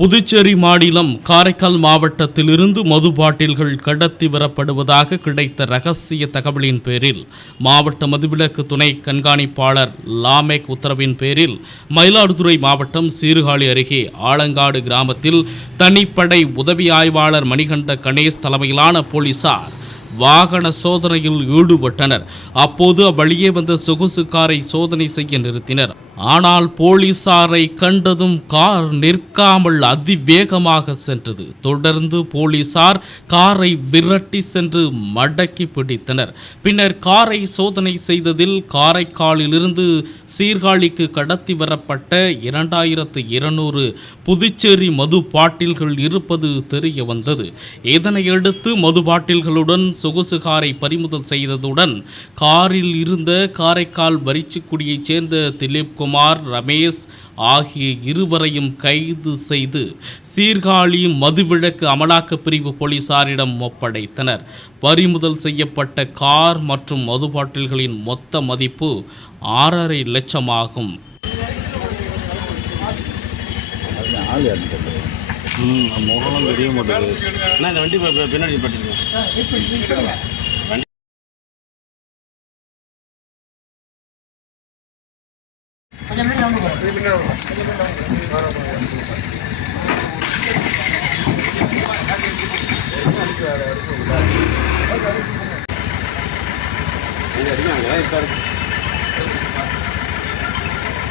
புதுச்சேரி மாநிலம் காரைக்கால் மாவட்டத்திலிருந்து மது பாட்டில்கள் கடத்தி வரப்படுவதாக கிடைத்த ரகசிய தகவலின் பேரில் மாவட்ட மதுவிலக்கு துணை கண்காணிப்பாளர் லாமேக் உத்தரவின் பேரில் மயிலாடுதுறை மாவட்டம் சீர்காழி அருகே ஆலங்காடு கிராமத்தில் தனிப்படை உதவி ஆய்வாளர் மணிகண்ட கணேஷ் தலைமையிலான போலீசார் வாகன சோதனையில் ஈடுபட்டனர். அப்போது அவ்வழியே வந்த சொகுசு காரை சோதனை செய்ய நிறுத்தினர். ஆனால் போலீசாரை கண்டதும் கார் நிற்காமல் அதிவேகமாக சென்றது. தொடர்ந்து போலீசார் காரை விரட்டி சென்று மடக்கி பிடித்தனர். பின்னர் காரை சோதனை செய்ததில் காரைக்காலிலிருந்து சீர்காழிக்கு கடத்தி வரப்பட்ட இரண்டாயிரத்து இருநூறு புதுச்சேரி மது பாட்டில்கள் இருப்பது தெரிய வந்தது இதனையடுத்து மது பாட்டில்களுடன் சொகுசு காரை பறிமுதல் செய்ததுடன் காரில் இருந்த காரைக்கால் வரிச்சிக்குடியைச் சேர்ந்த திலீப்கும் குமார் ரமேஷ் ஆகிய இருவரையும் கைது செய்து சீர்காழி மதுவிலக்கு அமலாக்கப் பிரிவு போலீசாரிடம் ஒப்படைத்தனர். பறிமுதல் செய்யப்பட்ட கார் மற்றும் மது பாட்டில்களின் மொத்த மதிப்பு ஆறரை லட்சமாகும். ம் முகம்லாம் தெரிய மாட்டேங்குது அண்ணா இந்த வண்டி பின்னாடி பட்டுருக்கேன்.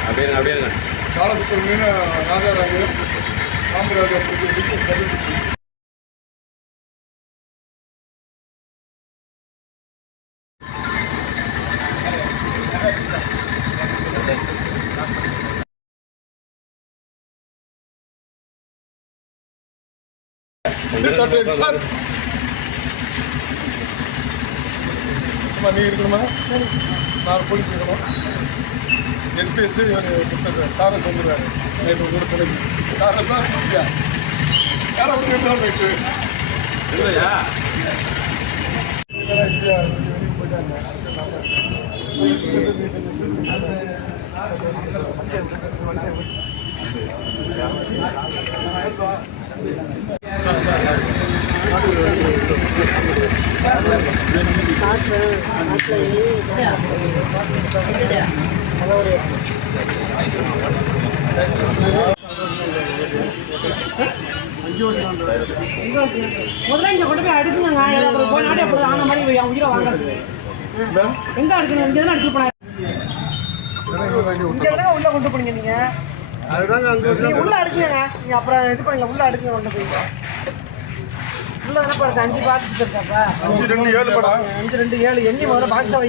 அப்படியே அப்படியே காலத்துக்கு அப்படியே ராஜா ராஜா ராஜாராமு ராஜா சார் அம்மா நீ இருக்கணுமா நான் போலீஸ் இருக்கணும் எஸ்பிஎஸ்சி மிஸ்டர் சாரை சொல்லுறாரு நேற்று கூட துணைக்கு சாரை சார் ஐயா யாரை போயிட்டு இல்லையா போயிட்டாங்க முதல்ல இங்க கொண்டு போய் அடுக்குங்க போய் நாடே அப்புறம் ஆன மாதிரி என் உயிரை வாங்குறது எங்க அடுக்கணும்? இங்க தான் அடுத்து போனாங்க. இங்க உள்ள கொண்டு போனீங்க நீங்க? உள்ள அடுக்குங்க. நீங்க அப்புறம் இது பண்ணல உள்ள அடுக்குங்க கொண்டு போய். உள்ள தானே இருக்கு அஞ்சு பாக்ஸ் இருக்காப்பா அஞ்சு ரெண்டு ஏழு அஞ்சு ரெண்டு ஏழு எண்ணி முதல்ல பாக்ஸை